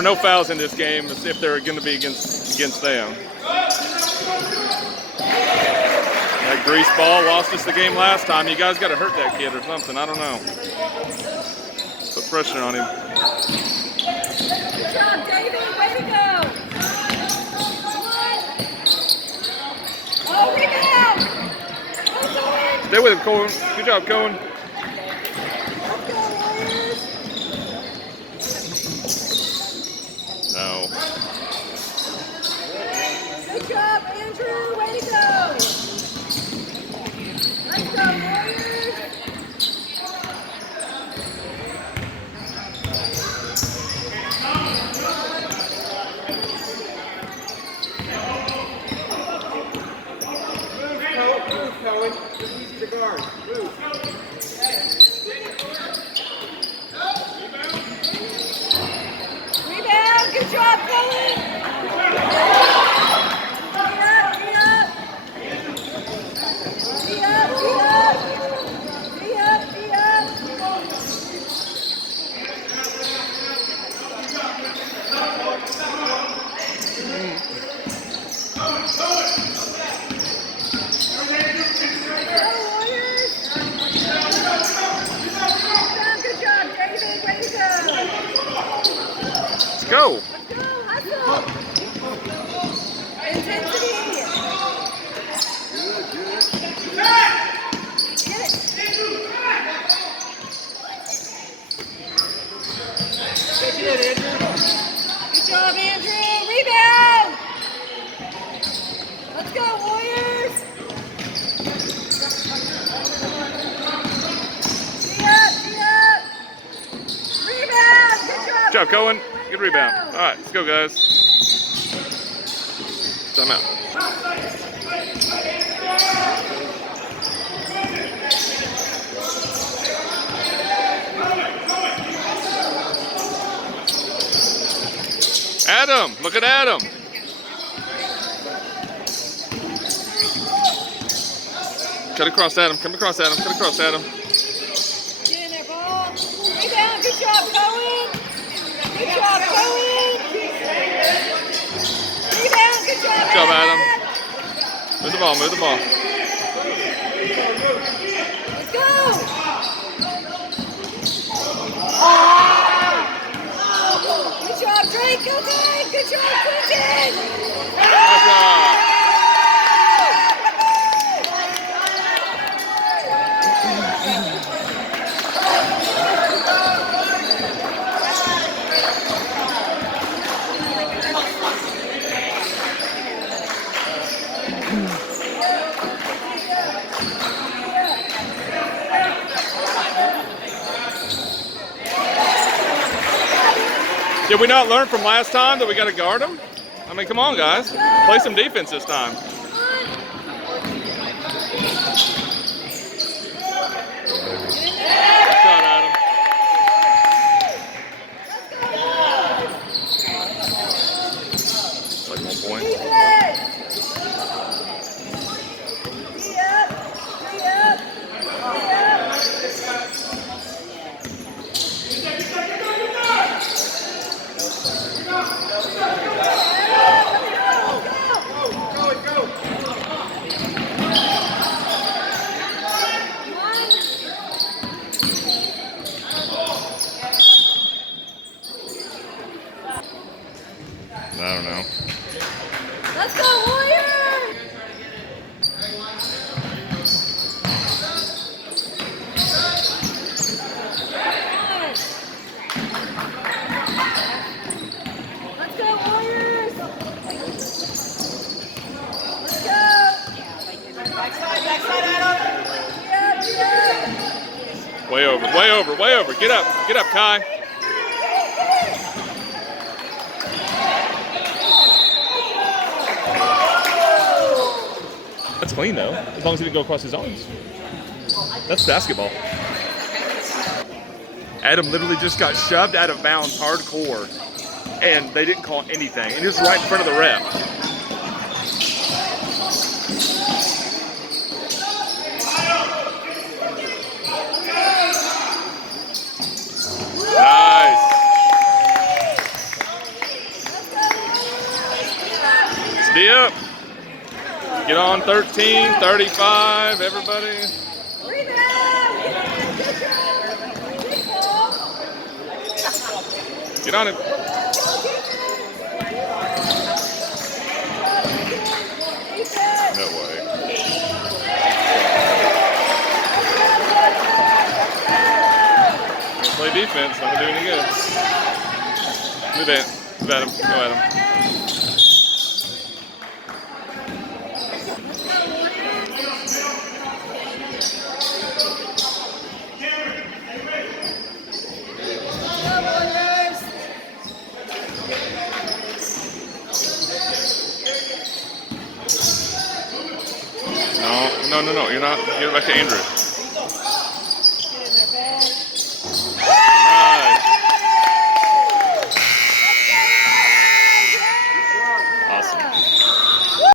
are no fouls in this game if they're going to be against them. That grease ball lost us the game last time. You guys got to hurt that kid or something. I don't know. Put pressure on him. Good job, David. Way to go. Oh, rebound. Stay with him, Cohen. Good job, Cohen. No. Good job, Andrew. Way to go. Let's go, Warriors. Move, Cohen. It's easy to guard. Move. Rebound. Good job, Cohen. Go. Let's go, hustle. Intensity. Get it. Good job, Andrew. Rebound. Let's go, Warriors. See up. Rebound. Good job, Cohen. Good rebound. All right, let's go, guys. Time out. Adam, look at Adam. Cut across Adam. Come across Adam. Cut across Adam. Get in there, ball. Rebound. Good job, Cohen. Good job, Cohen. Rebound. Good job, Good job, Adam. Move the ball. Move the ball. Let's go. Good job, Drake. Go, Drake. Good job, Quentin. Nice job. Did we not learn from last time that we got to guard them? I mean, come on, guys. Play some defense this time. Good shot, Adam. It's like 1 point. I don't know. Let's go, Warriors! Let's go, Warriors! Let's go! Backside, Adam! Yeah. Way over. Get up, Kai. That's clean though, as long as he didn't go across his arms. That's basketball. Adam literally just got shoved out of bounds hardcore, and they didn't call anything. And he was right in front of the ref. Nice. Tee up. Get on 13, 35, everybody. Rebound. Good job. Good ball. Get on it. No way. Can't play defense, not gonna do any good. Move at him. Go at him. No. You're not. Give it back to Andrew.